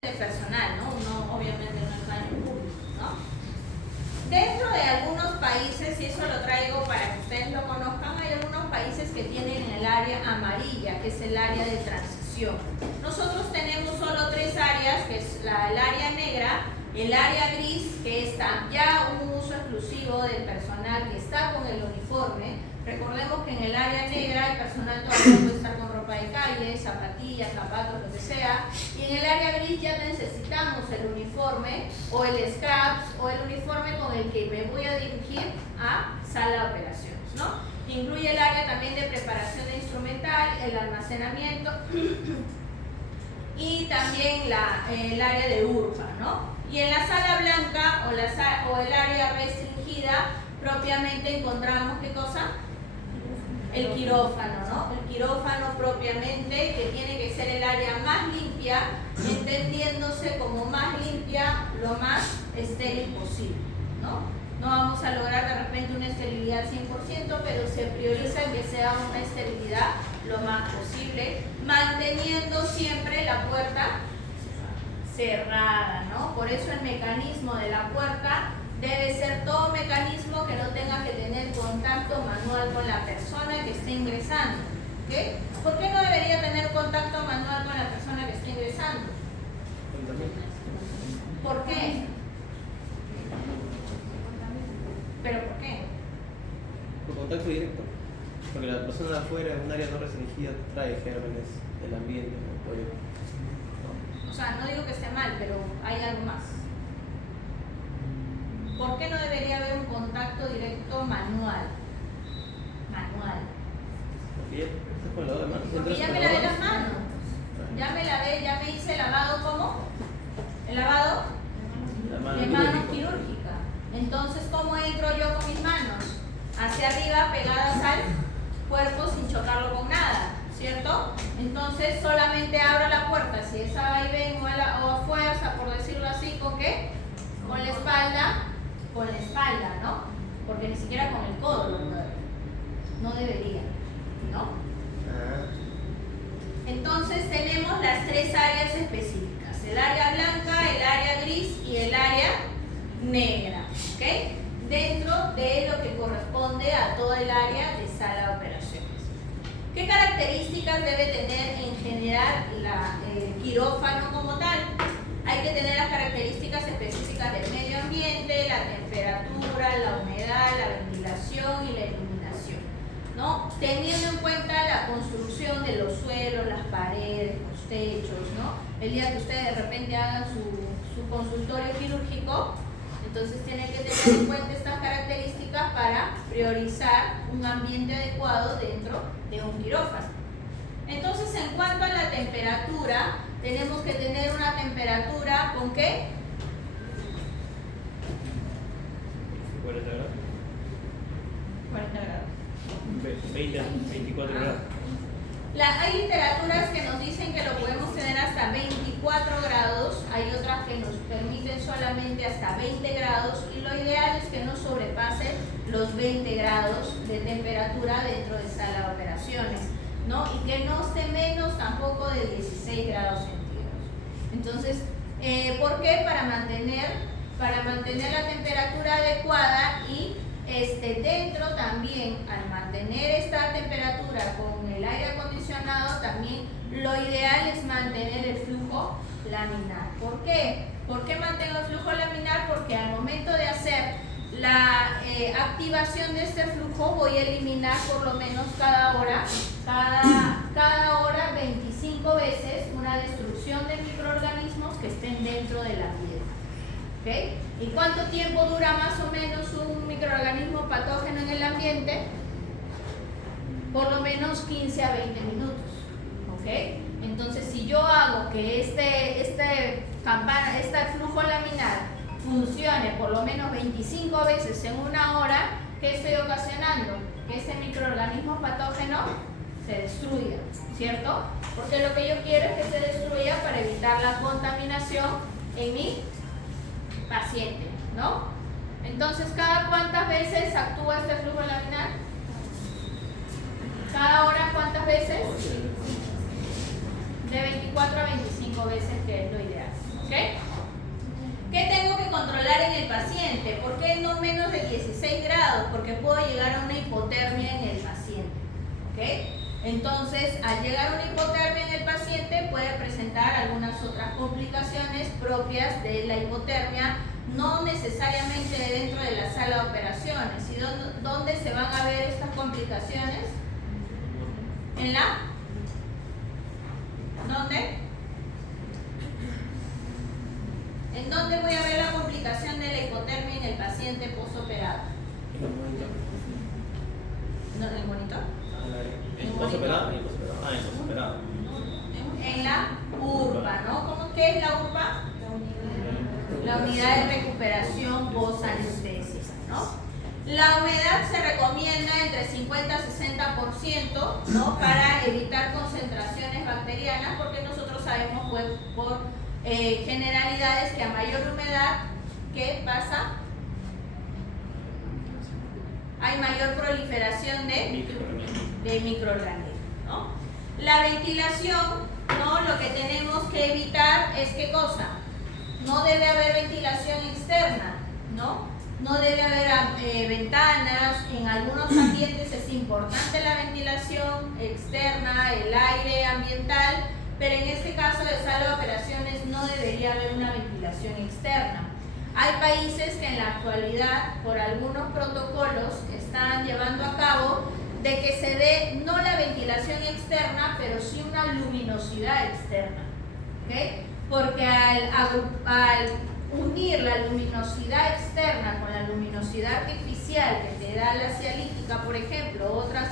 de personal, ¿no? Uno obviamente no es baño público, ¿no? Dentro de algunos países, y eso lo traigo para que ustedes lo conozcan, hay algunos países que tienen el área amarilla, que es el área de transición. Nosotros tenemos solo 3 áreas, que es el área negra, el área gris, que está ya un uso exclusivo del personal que está con el uniforme. Recordemos que en el área negra el personal todavía puede estar con ropa de calle, zapatillas, zapatos, lo que sea. Y en el área gris ya necesitamos el uniforme o el scraps o el uniforme con el que me voy a dirigir a sala de operaciones, ¿no? Incluye el área también de preparación de instrumental, el almacenamiento y también el área de urfa, ¿no? Y en la sala blanca o el área restringida propiamente encontramos, ¿qué cosa? El quirófano, ¿no? El quirófano propiamente, que tiene que ser el área más limpia, entendiéndose como más limpia, lo más estéril posible, ¿no? No vamos a lograr de repente una esterilidad 100%, pero se prioriza en que sea una esterilidad lo más posible, manteniendo siempre la puerta cerrada, ¿no? Por eso el mecanismo de la puerta debe ser todo mecanismo que no tenga que tener contacto manual con la persona que esté ingresando. ¿Okay? ¿Por qué no debería tener contacto manual con la persona que esté ingresando? ¿Por qué? ¿Pero por qué? Por contacto directo. Porque la persona de afuera en un área no restringida trae gérmenes del ambiente. O sea, no digo que esté mal, pero hay algo más. ¿Por qué no debería haber un contacto directo manual? Manual. Porque ya me lavé las manos. Ya me lavé, ya me hice el lavado, ¿cómo? ¿El lavado? De mano quirúrgica. Entonces, ¿cómo entro yo con mis manos? Hacia arriba, pegadas al cuerpo sin chocarlo con nada, ¿cierto? Entonces, solamente abro la puerta, si es a vaivén o a fuerza, por decirlo así, ¿con qué? Con la espalda. Con la espalda, ¿no? Porque ni siquiera con el codo no debería, ¿no? Entonces tenemos las 3 áreas específicas, el área blanca, el área gris y el área negra, ¿ok? Dentro de lo que corresponde a todo el área de sala de operaciones. ¿Qué características debe tener en general el quirófano como tal? Hay que tener las características específicas del medio ambiente, la temperatura, la humedad, la ventilación y la iluminación, ¿no? Teniendo en cuenta la construcción de los suelos, las paredes, los techos, ¿no? El día que ustedes de repente hagan su consultorio quirúrgico, entonces tienen que tener en cuenta estas características para priorizar un ambiente adecuado dentro de un quirófano. Entonces, en cuanto a la temperatura, tenemos que tener una temperatura ¿con qué? 40 grados. 40 grados. 20 a 24 grados. Hay literaturas que nos dicen que lo podemos tener hasta 24 grados, hay otras que nos permiten solamente hasta 20 grados y lo ideal es que no sobrepase los 20 grados de temperatura dentro de sala de operaciones, ¿no? Y que no esté menos tampoco de 16 grados centígrados. Entonces, ¿por qué? Para mantener la temperatura adecuada y dentro también, al mantener esta temperatura con el aire acondicionado, también lo ideal es mantener el flujo laminar. ¿Por qué? ¿Por qué mantengo el flujo laminar? Porque al momento de hacer la activación de este flujo voy a eliminar por lo menos cada hora 25 veces una destrucción de microorganismos que estén dentro de la piel. ¿Okay? ¿Y cuánto tiempo dura más o menos un microorganismo patógeno en el ambiente? Por lo menos 15 a 20 minutos. ¿Okay? Entonces, si yo hago que este flujo laminar funcione por lo menos 25 veces en una hora, ¿qué estoy ocasionando? Que ese microorganismo patógeno se destruya, ¿cierto? Porque lo que yo quiero es que se destruya para evitar la contaminación en mi paciente, ¿no? Entonces, ¿cada cuántas veces actúa este flujo laminar? ¿Cada hora cuántas veces? De 24 a 25 veces, que es lo ideal. porque puedo llegar a una hipotermia en el paciente. ¿Ok? Entonces, al llegar a una hipotermia en el paciente puede presentar algunas otras complicaciones propias de la hipotermia, no necesariamente dentro de la sala de operaciones. ¿Y dónde se van a ver estas complicaciones? ¿En la? ¿Dónde? ¿En dónde voy a ver la complicación de la hipotermia en el paciente postoperado? ¿No, en el monitor? ¿En postoperado? En postoperado. En la URPA, ¿no? ¿Qué es la URPA? La unidad de recuperación post-anestesia, ¿no? La humedad se recomienda entre 50 a 60%, ¿no? Para evitar concentraciones bacterianas, porque nosotros sabemos pues, por generalidades que a mayor humedad, ¿qué pasa? Hay mayor proliferación de microorganismos, ¿no? La ventilación, ¿no? Lo que tenemos que evitar es ¿qué cosa? No debe haber ventilación externa, ¿no? No debe haber ventanas. En algunos ambientes es importante la ventilación externa, el aire ambiental, pero en este caso de sala de operaciones no debería haber una ventilación externa. Hay países que en la actualidad, por algunos protocolos, están llevando a cabo de que se dé no la ventilación externa, pero sí una luminosidad externa, ¿ok? Porque al unir la luminosidad externa con la luminosidad artificial que te da la cialítica, por ejemplo, otros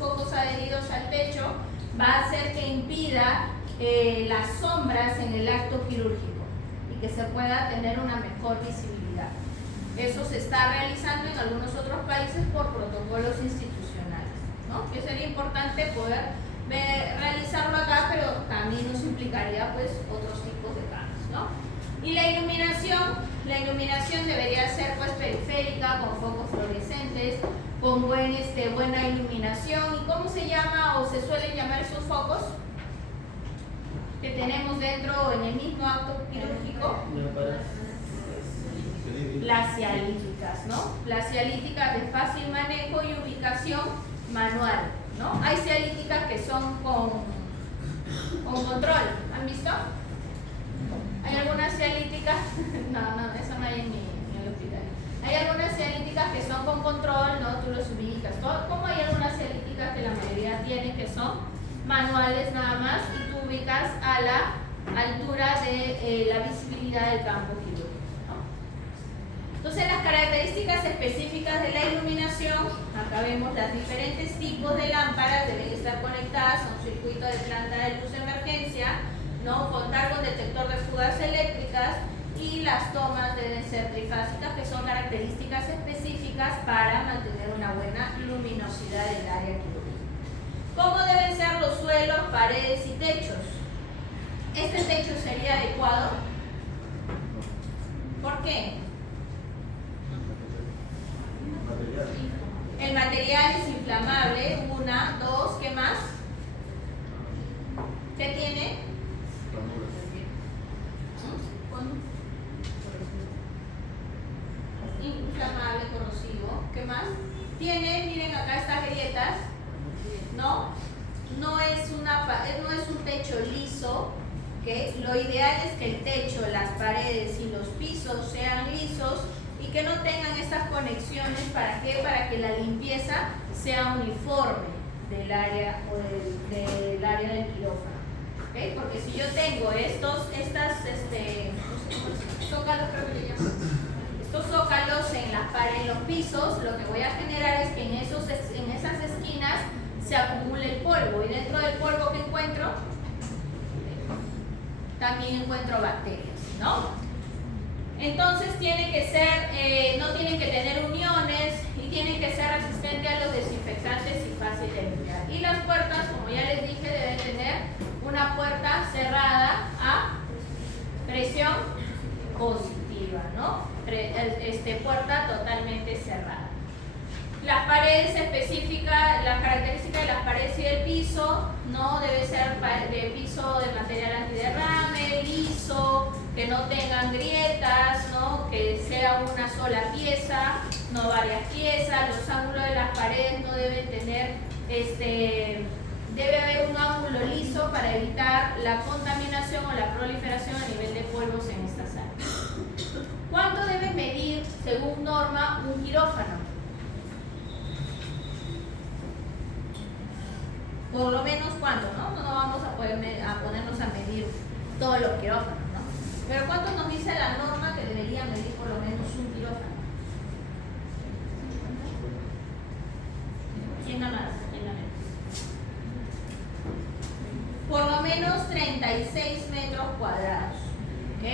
focos adheridos al techo, va a hacer que impida las sombras en el acto quirúrgico y que se pueda tener una mejor visibilidad. Eso se está realizando en algunos otros países por protocolos institucionales, ¿no? Que sería importante poder realizarlo acá, pero también nos implicaría pues otros tipos de cambios, ¿no? Y la iluminación debería ser pues periférica, con focos fluorescentes, con buena iluminación. ¿Y cómo se llama o se suelen llamar esos focos que tenemos dentro en el mismo acto quirúrgico? Las cialíticas, ¿no? Las cialíticas de fácil manejo y ubicación manual, ¿no? Hay cialíticas que son con control, ¿han visto? Hay algunas cialíticas, no, eso no hay en el hospital. Hay algunas cialíticas que son con control, ¿no? Tú los ubicas. Como hay algunas cialíticas que la mayoría tienen que son manuales nada más y tú ubicas a la altura de la visibilidad del campo quirúrgico, ¿no? Entonces las características específicas de la iluminación, acá vemos los diferentes tipos de lámparas, deben estar conectadas a un circuito de planta de luz de emergencia, ¿no? Contar con detector de fugas eléctricas y las tomas deben ser trifásicas, que son características específicas para mantener una buena luminosidad del área quirúrgica. ¿Cómo deben ser los suelos, paredes y techos? ¿Este techo sería adecuado? ¿Por qué? El material es inflamable, 1, 2, ¿qué más? ¿Qué tiene? Inflamable, corrosivo. ¿Qué más? Tiene, miren acá estas grietas, ¿no? No es un techo liso, ¿okay? Lo ideal es que el techo, las paredes y los pisos sean lisos y que no tengan estas conexiones. ¿Para qué? Para que la limpieza sea uniforme del área o del área del quirófano. ¿Okay? Porque si yo tengo zócalos, creo que le llaman, estos zócalos en las paredes, en los pisos, lo que voy a generar es que en esas esquinas se acumule el polvo, y dentro del polvo que encuentro también encuentro bacterias, ¿no? Entonces tiene que ser, no tienen que tener uniones y tienen que ser resistentes a los desinfectantes y fácil de limpiar. Y las puertas, como ya les dije, deben tener una puerta cerrada a presión positiva, ¿no? Puerta totalmente cerrada. Las paredes específicas, las características de las paredes y del piso, ¿no? Debe ser de piso de material antiderrame, liso, que no tengan grietas, ¿no? Que sea una sola pieza, no varias piezas, los ángulos de las paredes no deben tener, debe haber un ángulo liso para evitar la contaminación o la proliferación a nivel de polvos en esta sala. ¿Cuánto debe medir, según norma, un quirófano? Por lo menos cuánto, ¿no? No vamos a ponernos a medir todos los quirófanos, ¿no? Pero ¿cuánto nos dice la norma que debería medir por lo menos un quirófano? ¿Quién da más? ¿Quién da menos? Por lo menos 36 metros cuadrados, ¿ok?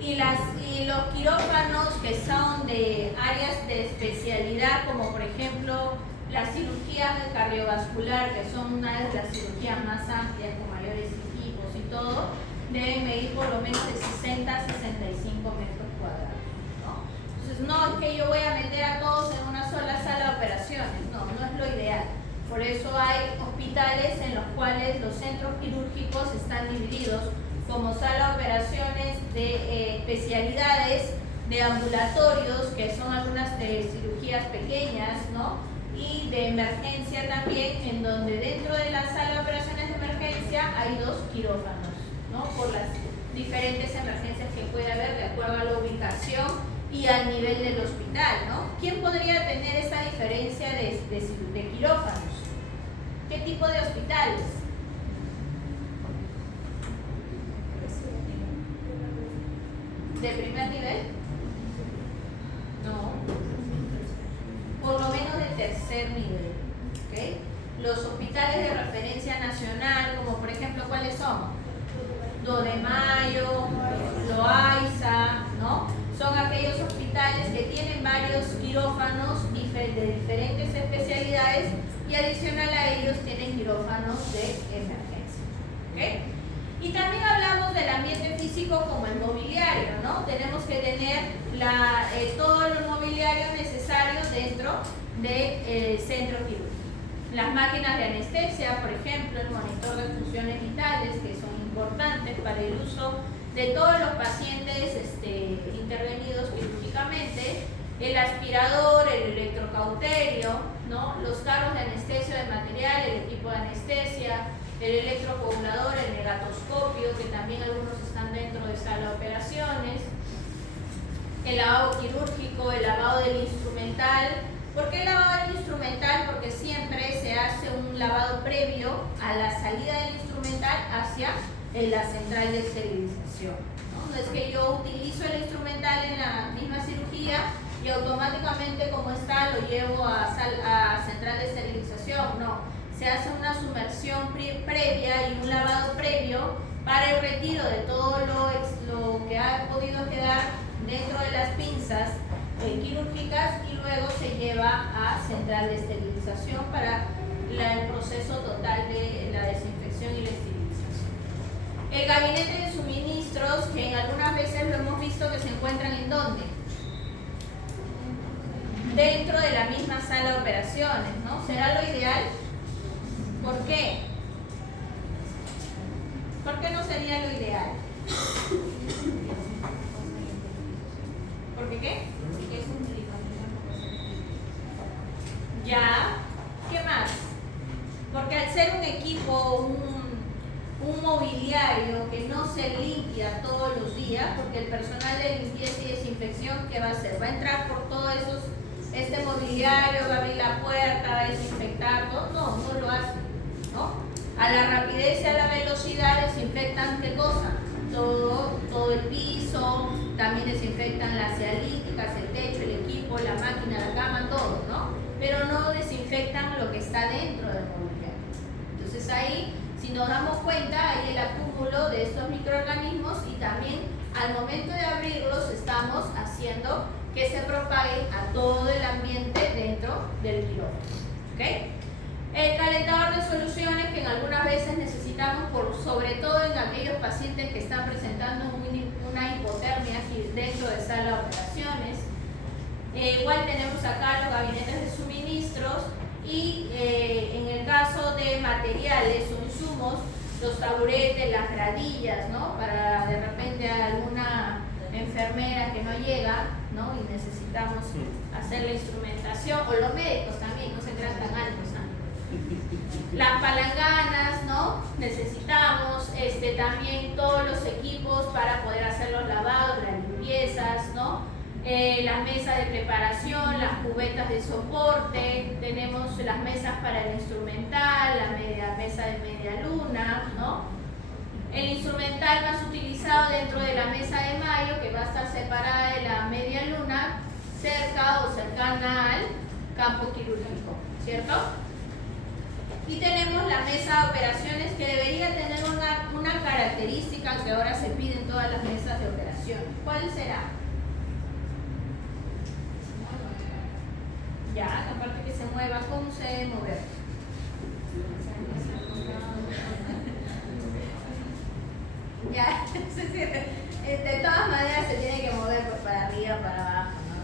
Y los quirófanos que son de áreas de especialidad, como por ejemplo las cirugías cardiovascular, que son una de las cirugías más amplias con mayores equipos y todo, deben medir por lo menos de 60 a 65 metros cuadrados, ¿no? Entonces no es que yo voy a meter a todos en una sola sala de operaciones, no es lo ideal. Por eso hay hospitales en los cuales los centros quirúrgicos están divididos como sala de operaciones de especialidades, de ambulatorios, que son algunas de cirugías pequeñas, ¿no? Y de emergencia también, en donde dentro de la sala de operaciones de emergencia hay 2 quirófanos, ¿no? Por las diferentes emergencias que puede haber de acuerdo a la ubicación y al nivel del hospital, ¿no? ¿Quién podría tener esta diferencia de quirófanos? ¿Qué tipo de hospitales? ¿De primer nivel? No. Por lo menos de tercer nivel, ¿ok? Los hospitales de referencia nacional, como por ejemplo, ¿cuáles son? 2 de Mayo, Loaiza, ¿no? Son aquellos hospitales que tienen varios quirófanos de diferentes especialidades y adicional a ellos tienen quirófanos de emergencia, ¿ok? Y también hablamos del ambiente físico como el mobiliario, ¿no? Tenemos que tener todo el mobiliario necesario dentro del centro quirúrgico. Las máquinas de anestesia, por ejemplo, el monitor de funciones vitales, que son importantes para el uso de todos los pacientes intervenidos quirúrgicamente, el aspirador, el electrocauterio, ¿no? Los carros de anestesia de material, el equipo de anestesia, el electrocoagulador, el negatoscopio, que también algunos están dentro de sala de operaciones, el lavado quirúrgico, el lavado del instrumental. ¿Por qué el lavado del instrumental? Porque siempre se hace un lavado previo a la salida del instrumental hacia la central de esterilización, ¿no? No es que yo utilizo el instrumental en la misma cirugía y automáticamente como está lo llevo a central de esterilización, no. Se hace una sumersión previa y un lavado previo para el retiro de todo lo que ha podido quedar dentro de las pinzas quirúrgicas y luego se lleva a central de esterilización para el proceso total de la desinfección y la esterilización. El gabinete de suministros, que en algunas veces lo hemos visto que se encuentran ¿en dónde? Dentro de la misma sala de operaciones, ¿no? ¿Será lo ideal? ¿Por qué? ¿Por qué no sería lo ideal? ¿Por qué? Porque es un ya. ¿Qué más? Porque al ser un equipo, un mobiliario que no se limpia todos los días, porque el personal de limpieza y desinfección, ¿qué va a hacer? Va a entrar por todos este mobiliario, va a abrir la puerta, va a desinfectar todo. No lo hace, ¿no? A la rapidez y a la velocidad desinfectan ¿qué cosa? Todo el piso, también desinfectan las cialíticas, el techo, el equipo, la máquina, la cama, todo, ¿no? Pero no desinfectan lo que está dentro del mobiliario. Entonces ahí, si nos damos cuenta, hay el acúmulo de estos microorganismos y también al momento de abrirlos estamos haciendo que se propague a todo el ambiente dentro del quirófano, ¿ok? El calentador de soluciones, que en algunas veces necesitamos, sobre todo en aquellos pacientes que están presentando una hipotermia dentro de sala de operaciones. Igual tenemos acá los gabinetes de suministros y en el caso de materiales o insumos, los taburetes, las gradillas, ¿no? Para de repente alguna enfermedad enfermera que no llega, ¿no? Y necesitamos hacer la instrumentación, o los médicos también, no se crean tan altos, ¿no? Las palanganas, ¿no? Necesitamos también todos los equipos para poder hacer los lavados, las limpiezas, ¿no? Las mesas de preparación, las cubetas de soporte, tenemos las mesas para el instrumental, la mesa de media luna, ¿no? El instrumental más utilizado dentro de la mesa de Mayo, que va a estar separada de la media luna, cerca o cercana al campo quirúrgico, ¿cierto? Y tenemos la mesa de operaciones, que debería tener una característica que ahora se pide en todas las mesas de operación. ¿Cuál será? Ya, la parte que se mueva, ¿cómo se debe mover? Ya, de todas maneras se tiene que mover pues, para arriba, para abajo, ¿no?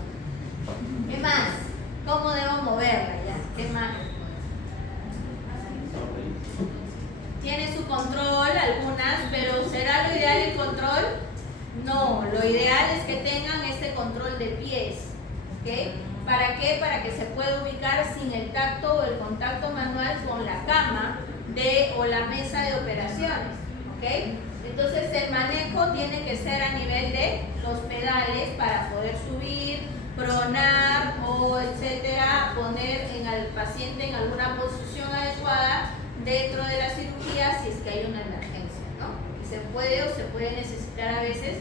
¿Qué más? ¿Cómo debo moverla ya? ¿Qué más? Tiene su control algunas, pero ¿será lo ideal el control? No, lo ideal es que tengan este control de pies, ¿ok? ¿Para qué? Para que se pueda ubicar sin el tacto o el contacto manual con la cama o la mesa de operaciones, ¿ok? Entonces el manejo tiene que ser a nivel de los pedales para poder subir, pronar o etcétera, poner al paciente en alguna posición adecuada dentro de la cirugía si es que hay una emergencia, ¿no? Y se puede necesitar a veces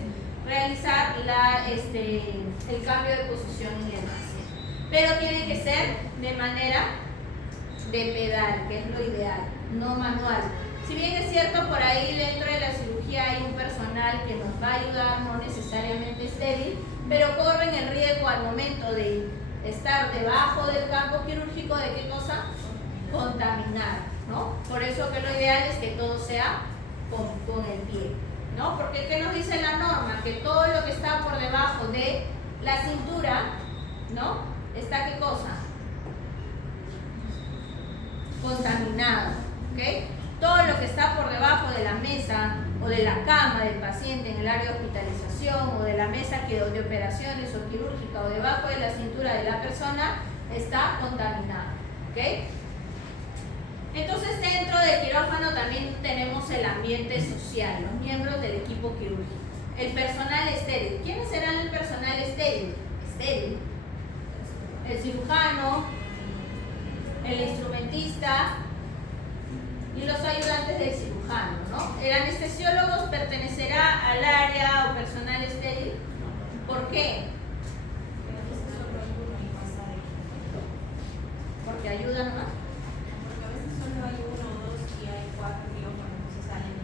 realizar el cambio de posición en el paciente. Pero tiene que ser de manera de pedal, que es lo ideal, no manual. Si bien es cierto, por ahí dentro de la cirugía hay un personal que nos va a ayudar, no necesariamente estéril, pero corren el riesgo al momento de estar debajo del campo quirúrgico de qué cosa? Contaminar, ¿no? Por eso que lo ideal es que todo sea con el pie, ¿no? Porque ¿qué nos dice la norma? Que todo lo que está por debajo de la cintura, ¿no? ¿Está qué cosa? Contaminado, ¿ok? Todo lo que está por debajo de la mesa o de la cama del paciente en el área de hospitalización o de la mesa de operaciones o quirúrgica o debajo de la cintura de la persona está contaminado, ¿ok? Entonces dentro del quirófano también tenemos el ambiente social, los miembros del equipo quirúrgico. El personal estéril. ¿Quiénes serán el personal estéril? Estéril. El cirujano, el instrumentista y los ayudantes del cirujano, ¿no? ¿El anestesiólogo pertenecerá al área o personal estéril? ¿Por qué? Porque ayudan más. Porque a veces solo hay uno o dos y hay 4 quirófanos, entonces salen y...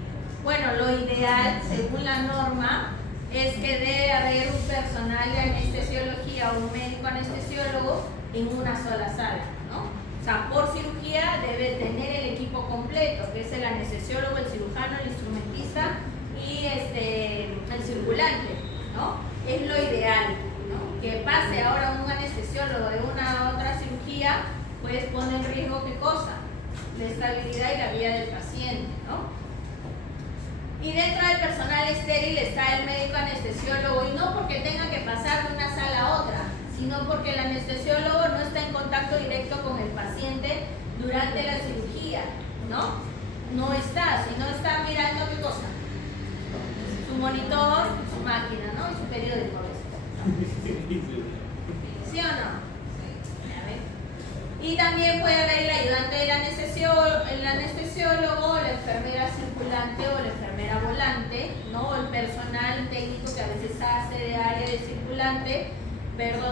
Bueno, lo ideal, según la norma, es que debe haber un personal de anestesiología o un médico anestesiólogo en una sola sala, ¿no? O sea, por cirugía debe tener el equipo completo, que es el anestesiólogo, el cirujano, el instrumentista y el circulante, ¿no? Es lo ideal, ¿no? Que pase ahora un anestesiólogo de una a otra cirugía, pues pone en riesgo ¿qué cosa? La estabilidad y la vida del paciente, ¿no? Y dentro del personal estéril está el médico anestesiólogo, y no porque tenga que pasar de una sala a otra, sino porque el anestesiólogo no está en contacto directo con el paciente durante la cirugía, ¿no? No está, sino está mirando qué cosa, su monitor, su máquina, ¿no? Y su periódico. ¿Sí o no? Y también puede haber el ayudante del anestesiólogo, la enfermera circulante o la enfermera volante, ¿no? El personal técnico que a veces hace de área de circulante,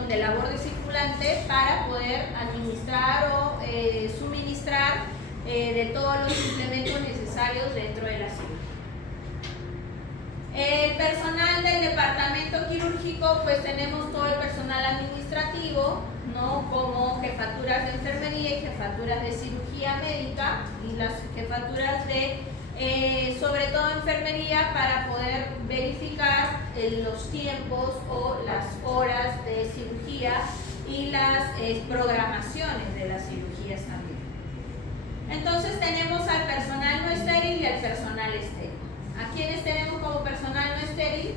de labor de circulante, para poder administrar o suministrar de todos los implementos necesarios dentro de la cirugía. El personal del departamento quirúrgico, pues tenemos todo el personal administrativo, ¿no? Como jefaturas de enfermería y jefaturas de cirugía médica, y las jefaturas de, sobre todo enfermería, para poder verificar los tiempos o las horas de cirugía y las programaciones de las cirugías también. Entonces tenemos al personal no estéril y al personal estéril. ¿A quiénes tenemos como personal no estéril?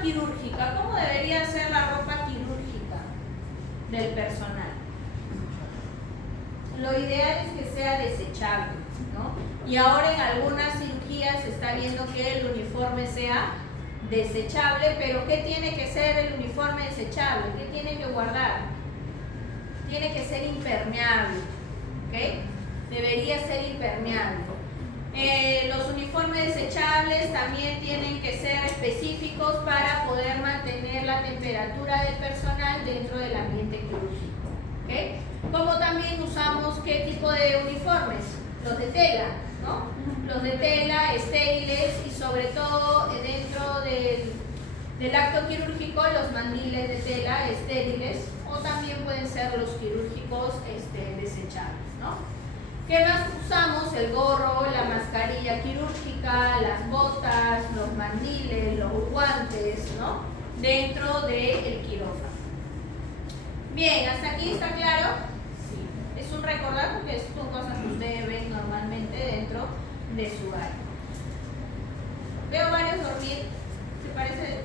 ropa quirúrgica. ¿Cómo debería ser la ropa quirúrgica del personal? Lo ideal es que sea desechable, ¿no? Y ahora en algunas cirugías se está viendo que el uniforme sea desechable, pero ¿qué tiene que ser el uniforme desechable? ¿Qué tiene que guardar? Tiene que ser impermeable, ¿ok? Debería ser impermeable. Los uniformes desechables también tienen que ser específicos para poder mantener la temperatura del personal dentro del ambiente quirúrgico, ¿ok? Como también usamos ¿qué tipo de uniformes? Los de tela, ¿no? Los de tela, estériles y sobre todo dentro del acto quirúrgico los mandiles de tela estériles o también pueden ser los quirúrgicos desechables, ¿no? ¿Qué más usamos? El gorro, la mascarilla quirúrgica, las botas, los mandiles, los guantes, ¿no? Dentro del quirófano. Bien, ¿hasta aquí está claro? Sí. Es un recordar porque son cosas que ustedes ven normalmente dentro de su área. Veo varios dormir. ¿Te parece?